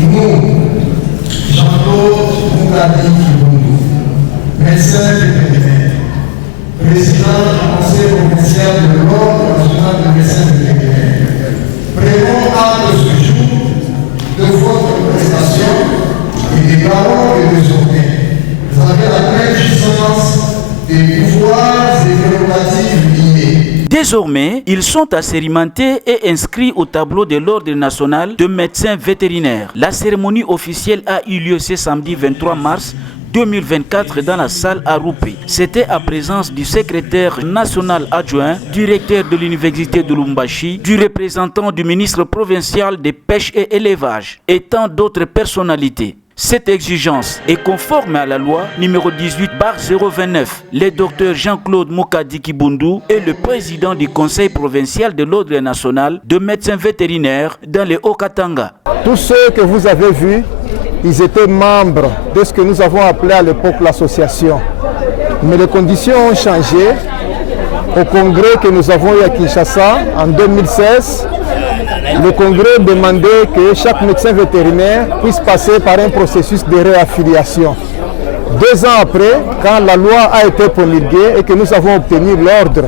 Nous, Jean-Claude Moukadi Kibundu, médecin vétérinaire, président du Conseil provincial de l'Ordre national de médecins vétérinaires, prenons acte ce jour de votre prestation et déclarons que désormais, vous avez la pleine puissance des pouvoirs et prérogatives innés. Désormais, ils sont assermentés et inscrits au tableau de l'Ordre national de médecins vétérinaires. La cérémonie officielle a eu lieu ce samedi 23 mars 2024 dans la salle à Roupi. C'était à présence du secrétaire national adjoint, directeur de l'université de Lubumbashi, du représentant du ministre provincial des pêches et élevage et tant d'autres personnalités. Cette exigence est conforme à la loi numéro 18/029. Le docteur Jean-Claude Moukadi Kibundu est le président du conseil provincial de l'Ordre national de médecins vétérinaires dans le Haut-Katanga. Tous ceux que vous avez vus, ils étaient membres de ce que nous avons appelé à l'époque l'association. Mais les conditions ont changé. Au congrès que nous avons eu à Kinshasa en 2016, le congrès demandait que chaque médecin vétérinaire puisse passer par un processus de réaffiliation. 2 ans après, quand la loi a été promulguée et que nous avons obtenu l'ordre,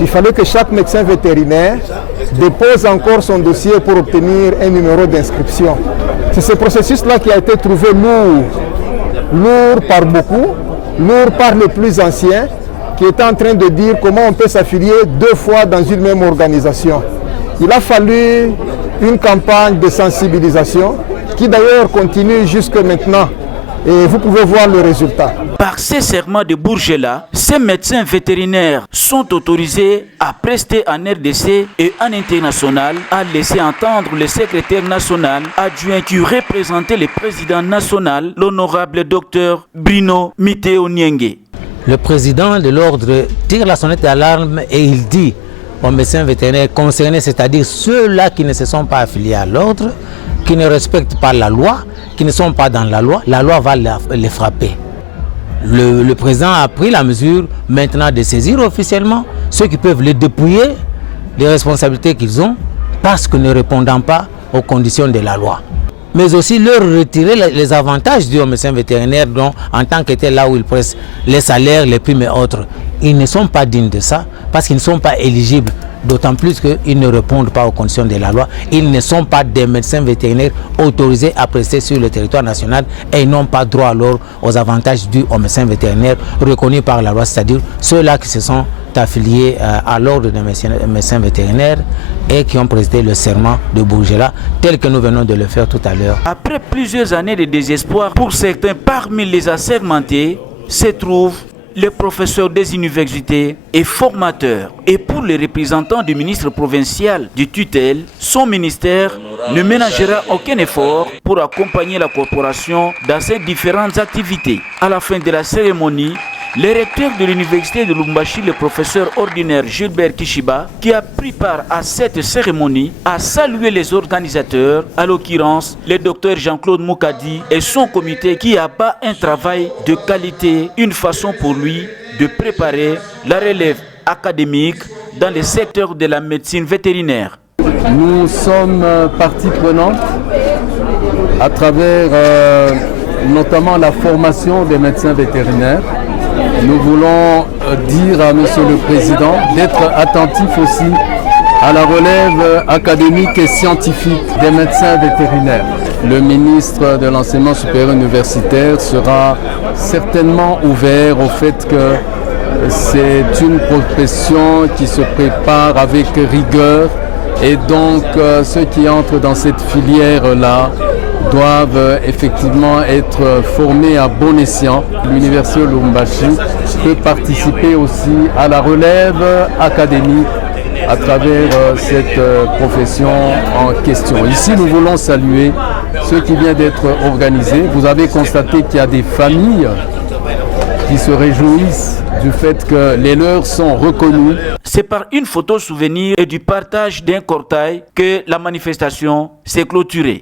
il fallait que chaque médecin vétérinaire dépose encore son dossier pour obtenir un numéro d'inscription. C'est ce processus-là qui a été trouvé lourd par beaucoup, lourd par les plus anciens, qui étaient en train de dire comment on peut s'affilier 2 fois dans une même organisation. Il a fallu une campagne de sensibilisation qui d'ailleurs continue jusque maintenant. Et vous pouvez voir le résultat. Par ces serments de Bourget-là, ces médecins vétérinaires sont autorisés à prester en RDC et en international, a laissé entendre le secrétaire national adjoint qui représentait le président national, l'honorable docteur Bruno Miteo Nienge. Le président de l'ordre tire la sonnette d'alarme et il dit aux médecins vétérinaires concernés, c'est-à-dire ceux-là qui ne se sont pas affiliés à l'ordre, qui ne respectent pas la loi, qui ne sont pas dans la loi va les frapper. Le président a pris la mesure maintenant de saisir officiellement ceux qui peuvent les dépouiller des responsabilités qu'ils ont parce que ne répondant pas aux conditions de la loi. Mais aussi leur retirer les avantages dus aux médecins vétérinaires dont, en tant que tel, là où ils pressent les salaires, les primes et autres. Ils ne sont pas dignes de ça parce qu'ils ne sont pas éligibles, d'autant plus qu'ils ne répondent pas aux conditions de la loi. Ils ne sont pas des médecins vétérinaires autorisés à prester sur le territoire national et ils n'ont pas droit alors aux avantages dus aux médecins vétérinaires reconnus par la loi, c'est-à-dire ceux-là qui se sont affiliés à l'ordre des médecins vétérinaires et qui ont prêté le serment de Bourget-là, tel que nous venons de le faire tout à l'heure. Après plusieurs années de désespoir pour certains parmi les assermentés, se trouvent les professeurs des universités et formateurs. Et pour les représentants du ministre provincial du tutelle, son ministère ne ménagera aucun effort pour accompagner la corporation dans ses différentes activités. À la fin de la cérémonie, le recteur de l'université de Lubumbashi, le professeur ordinaire Gilbert Kishiba, qui a pris part à cette cérémonie, a salué les organisateurs, à l'occurrence le docteur Jean-Claude Moukadi et son comité qui a pas un travail de qualité, une façon pour lui de préparer la relève académique dans le secteur de la médecine vétérinaire. Nous sommes partie prenante à travers notamment la formation des médecins vétérinaires. Nous voulons dire à Monsieur le Président d'être attentif aussi à la relève académique et scientifique des médecins vétérinaires. Le ministre de l'Enseignement supérieur universitaire sera certainement ouvert au fait que c'est une profession qui se prépare avec rigueur et donc ceux qui entrent dans cette filière-là doivent effectivement être formés à bon escient. L'Université de Lubumbashi peut participer aussi à la relève académique à travers cette profession en question. Ici, nous voulons saluer ce qui vient d'être organisé. Vous avez constaté qu'il y a des familles qui se réjouissent du fait que les leurs sont reconnus. C'est par une photo souvenir et du partage d'un cortège que la manifestation s'est clôturée.